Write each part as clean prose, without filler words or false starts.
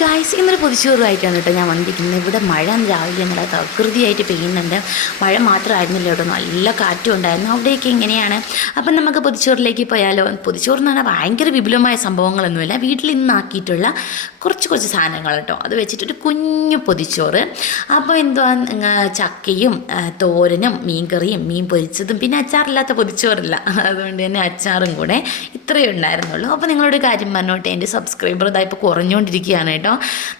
Guys, ഇന്നൊരു പൊതിച്ചോറുമായിട്ടാണ് കേട്ടോ ഞാൻ വന്നിരിക്കുന്നത്. ഇവിടെ മഴ രാവിലെ നല്ല തകൃതിയായിട്ട് പെയ്യുന്നുണ്ട്. മഴ മാത്രമായിരുന്നില്ല കേട്ടോ, നല്ല കാറ്റും ഉണ്ടായിരുന്നു. അവിടെയൊക്കെ എങ്ങനെയാണ്? അപ്പം നമുക്ക് പൊതിച്ചോറിലേക്ക് പോയാലോ? പൊതിച്ചോറ് എന്ന് പറഞ്ഞാൽ ഭയങ്കര വിപുലമായ സംഭവങ്ങളൊന്നുമില്ല, വീട്ടിൽ ഇന്നാക്കിയിട്ടുള്ള കുറച്ച് സാധനങ്ങൾ കേട്ടോ, അത് വെച്ചിട്ടൊരു കുഞ്ഞു പൊതിച്ചോറ്. അപ്പോൾ എന്തുവാ, ചക്കയും തോരനും മീൻകറിയും മീൻ പൊരിച്ചതും പിന്നെ അച്ചാറില്ലാത്ത പൊതിച്ചോറില്ല, അതുകൊണ്ട് തന്നെ അച്ചാറും കൂടെ ഇത്രയേ ഉണ്ടായിരുന്നുള്ളൂ. അപ്പോൾ നിങ്ങളോട് കാര്യം പറഞ്ഞോട്ടെ, എൻ്റെ സബ്സ്ക്രൈബർ ഇതായിപ്പോൾ കുറഞ്ഞുകൊണ്ടിരിക്കുകയാണ് കേട്ടോ.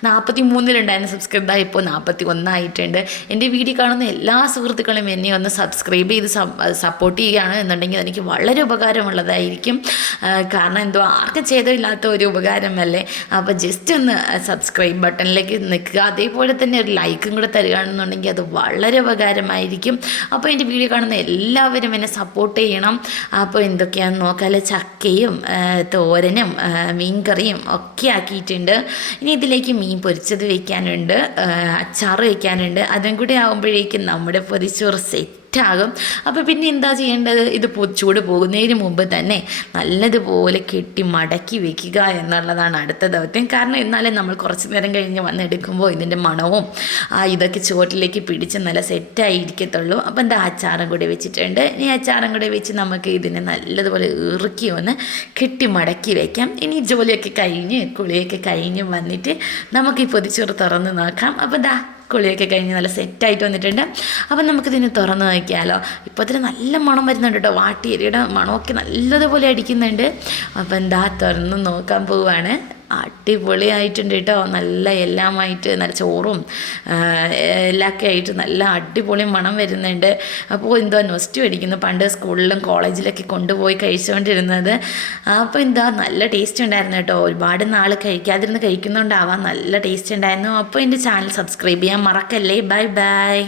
43 സബ്സ്ക്രൈബ് ഇപ്പോൾ 41 ആയിട്ടുണ്ട്. എൻ്റെ വീഡിയോ കാണുന്ന എല്ലാ സുഹൃത്തുക്കളും എന്നെ ഒന്ന് സബ്സ്ക്രൈബ് ചെയ്ത് സപ്പോർട്ട് ചെയ്യുകയാണ് എന്നുണ്ടെങ്കിൽ എനിക്ക് വളരെ ഉപകാരമുള്ളതായിരിക്കും. കാരണം എന്തോ ആർക്കും ചെയ്തില്ലാത്ത ഒരു ഉപകാരമല്ലേ. അപ്പോൾ ജസ്റ്റ് ഒന്ന് സബ്സ്ക്രൈബ് ബട്ടണിലേക്ക് നിൽക്കുക, അതേപോലെ തന്നെ ഒരു ലൈക്കും കൂടെ തരികയാണെന്നുണ്ടെങ്കിൽ അത് വളരെ ഉപകാരമായിരിക്കും. അപ്പോൾ എൻ്റെ വീഡിയോ കാണുന്ന എല്ലാവരും എന്നെ സപ്പോർട്ട് ചെയ്യണം. അപ്പോൾ എന്തൊക്കെയാണെന്ന് നോക്കാമല്ലോ. ചക്കയും തോരനും മീൻകറിയും ഒക്കെ ആക്കിയിട്ടുണ്ട്. ഇനി ഇതിലേക്ക് മീൻ പൊരിച്ചത് വയ്ക്കാനുണ്ട്, അച്ചാറ് വയ്ക്കാനുണ്ട്. അതും കൂടി ആകുമ്പോഴേക്കും നമ്മുടെ പൊതിച്ചോറ് സെറ്റാകും. അപ്പോൾ പിന്നെ എന്താ ചെയ്യേണ്ടത്, ഇത് ചൂട് പോകുന്നതിന് മുമ്പ് തന്നെ നല്ലതുപോലെ കെട്ടി മടക്കി വെക്കുക എന്നുള്ളതാണ് അടുത്ത ദൗത്യം. കാരണം എന്നാലും നമ്മൾ കുറച്ച് നേരം കഴിഞ്ഞ് വന്നെടുക്കുമ്പോൾ ഇതിൻ്റെ മണവും ഇതൊക്കെ ചുവട്ടിലേക്ക് പിടിച്ച് നല്ല സെറ്റായിരിക്കത്തുള്ളൂ. അപ്പോൾ എന്താ അച്ചാറും കൂടി വെച്ചിട്ടുണ്ട്. ഇനി അച്ചാറും കൂടി വെച്ച് നമുക്ക് ഇതിനെ നല്ലതുപോലെ ഇറുക്കി ഒന്ന് കെട്ടി മടക്കി വയ്ക്കാം. ഇനി ജോലിയൊക്കെ കഴിഞ്ഞ് കുളിയൊക്കെ കഴിഞ്ഞ് വന്നിട്ട് നമുക്ക് ഈ പൊതിച്ചോറ് തുറന്ന് നോക്കാം. അപ്പോൾ എന്താ കുളിയൊക്കെ കഴിഞ്ഞ് നല്ല സെറ്റായിട്ട് വന്നിട്ടുണ്ട്. അപ്പം നമുക്കിതിന് തുറന്ന് നോക്കിയാലോ. ഇപ്പോൾ ഇതിന് നല്ല മണം വരുന്നുണ്ട് കേട്ടോ, വാട്ടിയരിയുടെ മണമൊക്കെ നല്ലതുപോലെ അടിക്കുന്നുണ്ട്. അപ്പം എന്താ തുറന്ന് നോക്കാൻ പോവുകയാണ്. അടിപൊളിയായിട്ടുണ്ട് കേട്ടോ, നല്ല എല്ലാമായിട്ട് നല്ല ചോറും എല്ലാമൊക്കെ ആയിട്ട് നല്ല അടിപൊളി മണം വരുന്നുണ്ട്. അപ്പോൾ എന്തോ നൊസ്റ്റ് അടിക്കുന്നു, പണ്ട് സ്കൂളിലും കോളേജിലൊക്കെ കൊണ്ടുപോയി കഴിച്ചുകൊണ്ടിരുന്നത്. അപ്പോൾ എന്താ നല്ല ടേസ്റ്റ് ഉണ്ടായിരുന്നു കേട്ടോ. ഒരുപാട് നാൾ കഴിക്കാതിരുന്ന് കഴിക്കുന്നുണ്ടാവാം, നല്ല ടേസ്റ്റ് ഉണ്ടായിരുന്നു. അപ്പോൾ എൻ്റെ ചാനൽ സബ്സ്ക്രൈബ് ചെയ്യാൻ മറക്കല്ലേ. Bye bye.